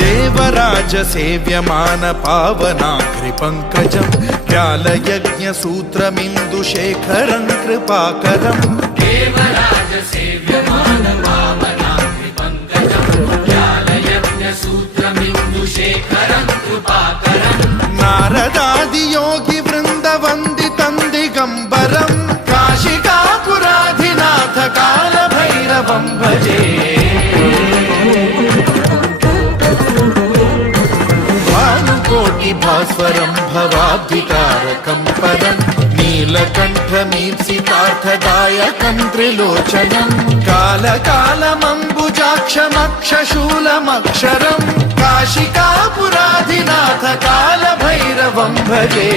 देवराज सेव्यमान पावनाघ्रिपङ्कजं व्यालयज्ञसूत्रमिन्दुशेखरं कृपाकरम् देवराज सेव्यमान पावनाघ्रिपङ्कजं व्यालयज्ञसूत्रमिन्दुशेखरं कृपाकरम् नारदादियोगिवृन्दवन्दितं दिगम्बरं काशिकापुराधिनाथ कालभैरवं भजे भास्वरं भवाब्धिकारकं परं नीलकण्ठमीप्सितार्थदायकं त्रिलोचनं कालकालमम्बुजाक्षमक्षशूलमक्षरं काशिकापुराधिनाथ कालभैरवं भजे।